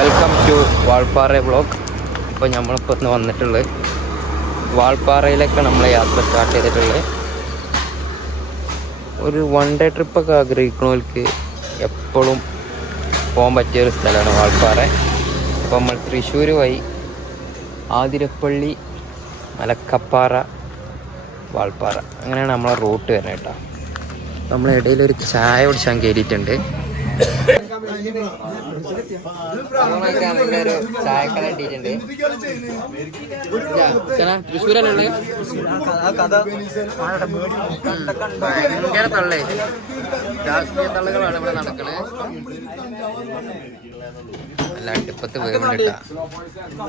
Welcome to Valparai vlog. അപ്പോൾ നമ്മളിപ്പോൾ ഇന്ന് വന്നിട്ടുള്ളത് വാൾപ്പാറയിലേക്കാണ് നമ്മൾ യാത്ര സ്റ്റാർട്ട് ചെയ്തിട്ടുള്ളത്. ഒരു വൺ ഡേ ട്രിപ്പൊക്കെ ആഗ്രഹിക്കുന്നവർക്ക് എപ്പോഴും പോകാൻ പറ്റിയൊരു സ്ഥലമാണ് വാൾപ്പാറ. അപ്പോൾ നമ്മൾ തൃശ്ശൂർ വഴി ആതിരപ്പള്ളി, മലക്കപ്പാറ, വാൾപ്പാറ അങ്ങനെയാണ് നമ്മളെ റൂട്ട് വരുന്നത് കേട്ടോ. നമ്മളെ ഇടയിലൊരു ചായ കുടിച്ചാൽ കയറിയിട്ടുണ്ട്. നല്ലൊരു ചായക്കട കിട്ടിയിട്ടുണ്ട്. തൃശ്ശൂരല്ലേ ഭയങ്കര തള്ളേ, രാഷ്ട്രീയ തള്ളുകളാണ് ഇവിടെ നടക്കണേ. അല്ല അടുപ്പത്ത് വേവുണ്ടിട്ടാ,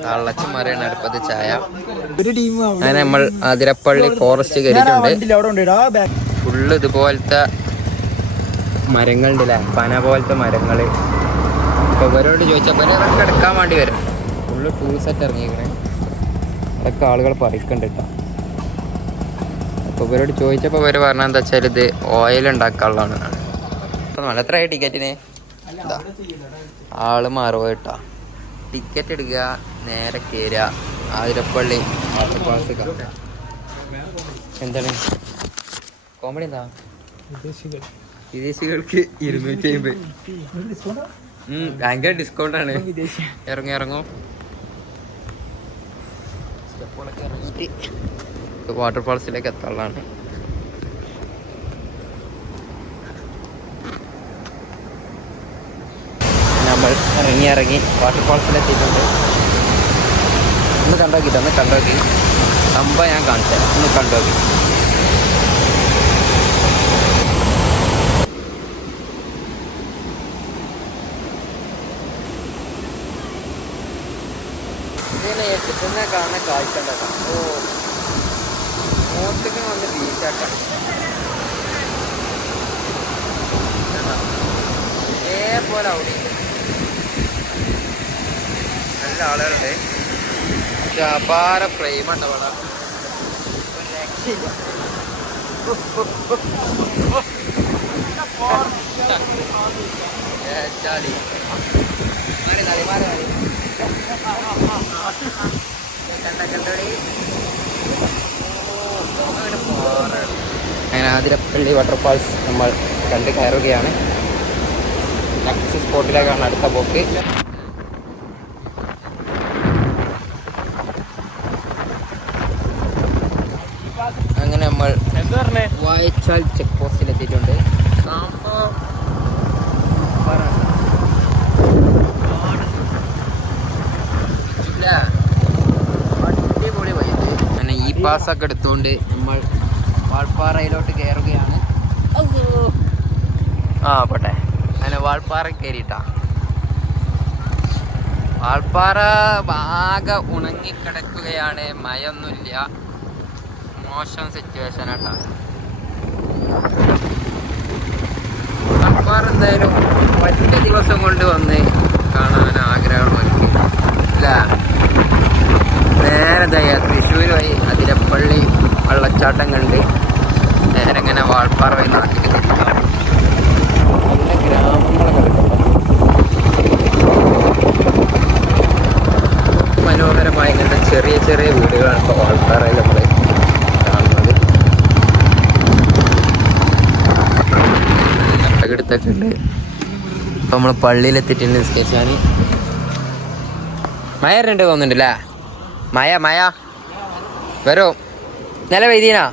തള്ളച്ചന്മാരെയാണ് അടുപ്പത്ത് ചായ. അങ്ങനെ നമ്മൾ ആതിരപ്പള്ളി ഫോറസ്റ്റ് കയറിയിട്ടുണ്ട്. ഫുള്ള് ഇതുപോലത്തെ മരങ്ങളുണ്ടല്ലേ, പന പോലത്തെ മരങ്ങൾ. അപ്പോൾ ഇവരോട് ചോദിച്ചപ്പോൾ അതൊക്കെ എടുക്കാൻ വേണ്ടി വരും. ഫുള്ള് ടൂൾ സെറ്റ് ഇറങ്ങിയിരിക്കണേ, അതൊക്കെ ആളുകൾ പറിക്കണ്ട കേട്ടോ. അപ്പോൾ ഇവരോട് ചോദിച്ചപ്പോൾ ഇവർ പറഞ്ഞാൽ എന്താ വെച്ചാൽ ഇത് ഓയിൽ ഉണ്ടാക്കാനുള്ളതാണ്. അപ്പം നല്ല എത്രയായി ടിക്കറ്റിന്? ആള് മാറുക കേട്ടോ. ടിക്കറ്റ് എടുക്കുക, നേരെ കയറുക ആതിരപ്പള്ളി വാട്ടർഫാൾസ് കാണുക. എന്താണ് കോമഡി? എന്താ വിദേശികൾക്ക് 250 ഭയങ്കര ഡിസ്കൗണ്ടാണ്. ഇറങ്ങും സ്റ്റെപ്പുകളൊക്കെ ഇറങ്ങിയിട്ട് വാട്ടർഫാൾസിലേക്ക് എത്താനുള്ളതാണ്. നമ്മൾ ഇറങ്ങി വാട്ടർഫാൾസിലെത്തിയിട്ടുണ്ട്. ഒന്ന് കണ്ടോക്കി സംഭവം ഞാൻ കാണിച്ചു തരാം. ഒന്ന് കണ്ടോക്കി. ഇതിനെ എത്തിക്കുന്ന കാണുന്ന കാഴ്ചണ്ടാക്കാം. ഓ മോത്തേക്ക് വന്ന് ബീച്ചാക്കാം. ഇതേപോലെ അവിടെ നല്ല ആളുകളുണ്ട്. അപാര ഫ്രെയിമുണ്ട് അവിടെ, ഒരു രക്ഷയില്ല. അങ്ങനെ ആതിരപ്പള്ളി വാട്ടർഫാൾസ് നമ്മൾ കണ്ട് കയറുകയാണ്. നെക്സ്റ്റ് സ്പോട്ടിലേക്കാണ് അടുത്ത പോക്ക്. അങ്ങനെ നമ്മൾ വായച്ചാൽ ചെക്ക് പോസ്റ്റിലെത്തിയിട്ടുണ്ട്. അടിപൊളി വൈബ്. അങ്ങനെ ഈ പാസ്സൊക്കെ എടുത്തുകൊണ്ട് നമ്മൾ വാൾപ്പാറയിലോട്ട് കയറുകയാണ്. പോട്ടെ. അങ്ങനെ വാൾപ്പാറ കയറിയിട്ടാ. വാൾപ്പാറ ആകെ ഉണങ്ങിക്കിടക്കുകയാണ്, മഴയൊന്നുമില്ല, മോശം സിറ്റുവേഷൻ ആട്ടാ. വാൾപ്പാറ എന്തായാലും ഒറ്റ ദിവസം കൊണ്ട് വന്ന് കാണാൻ ആഗ്രഹമുള്ളവർക്ക് ഇല്ല, നേരെ തൃശ്ശൂർ വഴി അതിരപ്പള്ളി വെള്ളച്ചാട്ടം കണ്ട് നേരെ ഇങ്ങനെ വാൾപ്പാറ വഴി നാട്ടിൽ നല്ല ഗ്രാമങ്ങളൊക്കെ കിട്ടും. മനോഹരമായ ഇങ്ങനത്തെ ചെറിയ ചെറിയ വീടുകളാണ് ഇപ്പോൾ വാൾപ്പാറയിൽ നമ്മൾ കാണുന്നത്. എടുത്തൊക്കെ ഉണ്ട്. ഇപ്പം നമ്മൾ പള്ളിയിലെത്തിയിട്ടുണ്ട് നിസ്കരിച്ചാൽ. മഴ രണ്ട് തോന്നുന്നുണ്ടല്ലേ? മഴ വരും. നല്ല വൈദ്യനാ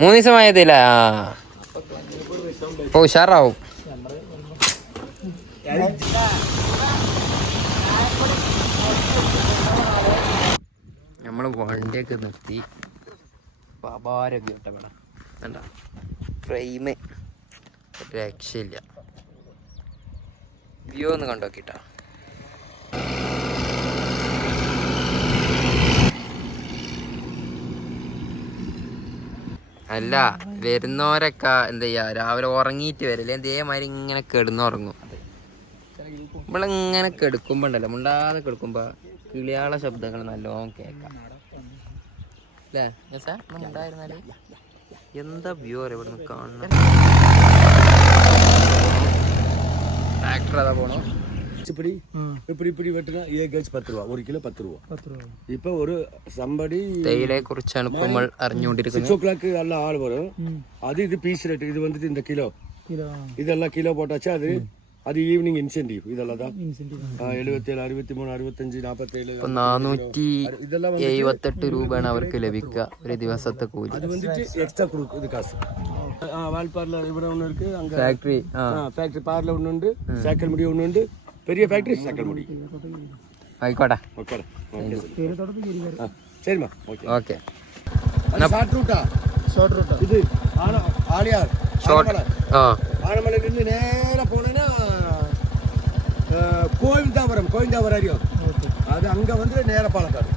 3 ദിവസം മഴയത്തില്ല. ഓ ഉഷാറാവും. നമ്മൾ വണ്ടിയൊക്കെ നിർത്തി അപാരൊക്കെ ഇട്ടപ്പെടാം. വേണ്ട ഫ്രെയിമ് രക്ഷയില്ല. വ്യൂ ഒന്ന് കണ്ടോക്കിട്ടാ. അല്ല വരുന്നവരൊക്കെ എന്താ ചെയ്യാ, രാവിലെ ഉറങ്ങിയിട്ട് വരില്ലേ, ഇതേമാതിരി ഇങ്ങനെ കിടന്നുറങ്ങും. നമ്മളിങ്ങനെ കെടുക്കുമ്പോ ഉണ്ടല്ലോ, മുണ്ടാതെ കെടുക്കുമ്പോ കിളിയാളെ ശബ്ദങ്ങൾ നല്ലോണം കേൾക്കാം അല്ലേ? ഉണ്ടായിരുന്നാല് എന്താ വ്യൂ അറിയാം ഇവിടെ നിന്ന് കാണുന്നത്. ട്രാക്ടർ അതാ പോണോ இப்படி இப்படி இப்படி வெட்டினா ஏ கேஜ் 10 ரூபா 1 கிலோ 10 ரூபா இப்போ ஒரு சம்படி തേയിലയെ കുറിച്ചാണ് ഇപ്പോൾ നമ്മൾ അറിഞ്ഞുകൊണ്ടിരിക്കുന്നത് 6 o'clock எல்லாம் ஆள் வரும் அது இது பீஸ் ரேட் இது வந்துட்டு இந்த கிலோ இதெல்லாம் கிலோ போட்டாச்சு அது അത് ഈവനിങ് ഇൻസെന്റീവ് ഇതല്ലാതാ 77 63 65 47 478 രൂപയാണ് അവർക്ക് ലഭിക്കുക ഒരു ദിവസത്തെ കൂലി. അത് വന്നിട്ട് എക്സ്ട്രാ കൊടുക്കും ഇത് കാശ്. വാൽപ്പാറിൽ ഇവിടെ ഒന്നും ഇருக்கு ഫാക്ടറി ഫാക്ടറി പാറിൽ ഒന്നുണ്ട് സൈക്കിൾ മുടി ഒന്നുണ്ട് പെരിയ ഫാക്ടറി സൈക്കിൾ മുടി ആയിക്കോട്ടെ. ശരിമാ ഓക്കെ. ഷോർട്ട് റൂട്ടാ ഇത് ആളിയാർ ആനമലയിൽ നിന്ന് നേരെ പോണേன்னா கோயந்தாவரம் அறியோ அது அங்க வந்து நேர பாலக்காடு.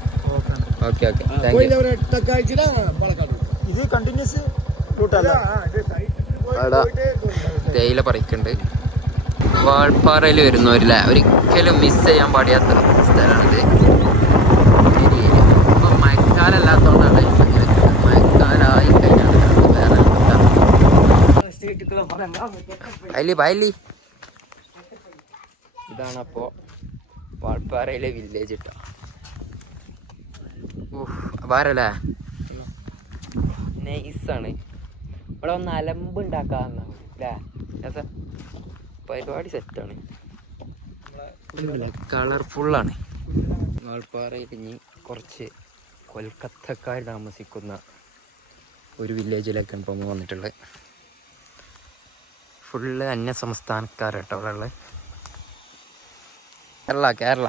Okay okay. கோயந்தாவரம் டக் ஆயிடுச்சுன்னா பாலக்காடு. ഇത് കണ്ടിന്യൂസ് റൂട്ടല്ല. തേയില പറിക്കുന്നുണ്ട്. വാൾപ്പാറയിൽ വരുന്നവരില്ല ഒരിക്കലും മിസ് ചെയ്യാൻ പാടിയാത്ത സ്ഥലമാണിത്. ഇപ്പം മഴക്കാലല്ലാത്തതുകൊണ്ടാണ് മഴക്കാലമായി കഴിഞ്ഞാൽ വേറെ അല്ലി ഇതാണപ്പോൾ വാൾപ്പാറയിലെ വില്ലേജ് ഇട്ടോ. വേറല്ലേ നൈസാണ്. ഇവിടെ ഒന്ന് അലമ്പ് ഉണ്ടാക്കാന്നാ അല്ലേ പരിപാടി സെറ്റാണ്. കളർഫുള്ളാണ്. വാൾപ്പാറയിൽ ഇനി കുറച്ച് കൊൽക്കത്തക്കാർ താമസിക്കുന്ന ഒരു വില്ലേജിലേക്കാണ് ഇപ്പോൾ നമ്മൾ വന്നിട്ടുള്ളത്. ഫുള്ള് അന്യ സംസ്ഥാനക്കാരാട്ടോ അവിടെ ഉള്ളത്. കേരള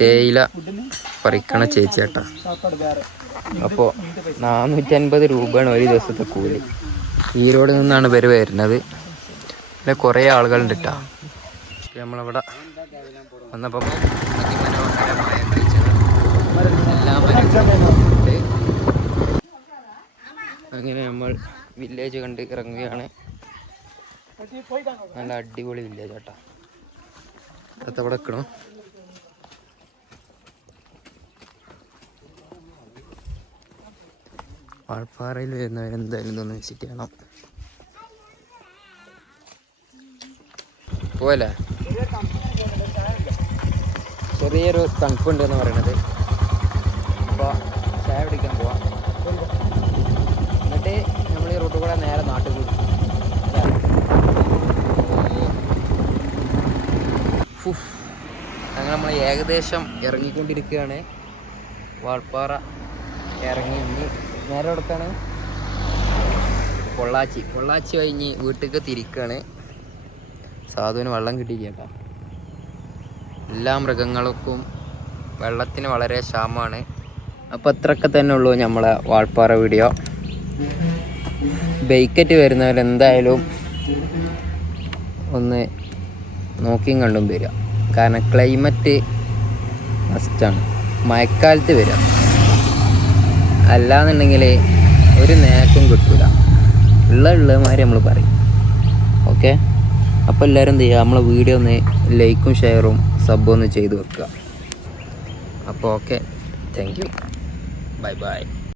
തേയില പറിക്കണ ചേച്ചിയാട്ടാ. അപ്പോൾ 450 രൂപയാണ് ഒരു ദിവസത്തെ കൂലി. ഈരോട് നിന്നാണ് ഇവർ വരുന്നത്. പിന്നെ കുറേ ആളുകളുണ്ട് കേട്ടോ. നമ്മളവിടെ വന്നപ്പോൾ അതിമനോഹരമായ കാഴ്ചകൾ എല്ലാവരും. അങ്ങനെ നമ്മൾ വില്ലേജ് കണ്ട് ഇറങ്ങുകയാണ്. നല്ല അടിപൊളി വില്ലേജ് കേട്ടോ. അവിടെ വെക്കണോ വാൾപ്പാറയിൽ വരുന്നവരെന്തായാലും ഇതൊന്ന് വിസിറ്റ് ചെയ്യണം. പോവല്ലേ ചെറിയൊരു തണുപ്പുണ്ട് എന്ന് പറയണത്. അപ്പോൾ ചായ പിടിക്കാൻ പോവാം. എന്നിട്ട് നമ്മൾ ഈ റൂട്ട് കൂടെ നേരെ നാട്ടിൽ കൂടി അങ്ങനെ നമ്മൾ ഏകദേശം ഇറങ്ങിക്കൊണ്ടിരിക്കുകയാണ്. വാൾപ്പാറ ഇറങ്ങി നേരെ എടുക്കാണ് പൊള്ളാച്ചി കഴിഞ്ഞ് വീട്ടിലേക്ക് തിരിക്കുകയാണ്. സാധുവിന് വെള്ളം കിട്ടിയില്ല. എല്ലാ മൃഗങ്ങൾക്കും വെള്ളത്തിന് വളരെ ക്ഷാമമാണ്. അപ്പോൾ അത്രയൊക്കെ തന്നെ ഉള്ളൂ നമ്മളെ വാൾപ്പാറ വീഡിയോ. ബൈക്കറ്റ് വരുന്നവരെന്തായാലും ഒന്ന് നോക്കിയും കണ്ടും വരിക. കാരണം ക്ലൈമറ്റ് മസ്റ്റാണ്. മഴക്കാലത്ത് വരിക, അല്ലാന്നുണ്ടെങ്കിൽ ഒരു നേക്കും കിട്ടില്ല. ഉള്ളമാതിരി നമ്മൾ പറയും. ഓക്കെ, അപ്പോൾ എല്ലാവരും എന്ത് ചെയ്യുക, നമ്മളെ വീഡിയോ ഒന്ന് ലൈക്കും ഷെയറും സബും ഒന്ന് ചെയ്ത് വെക്കുക. അപ്പോൾ okay, thank you, bye bye.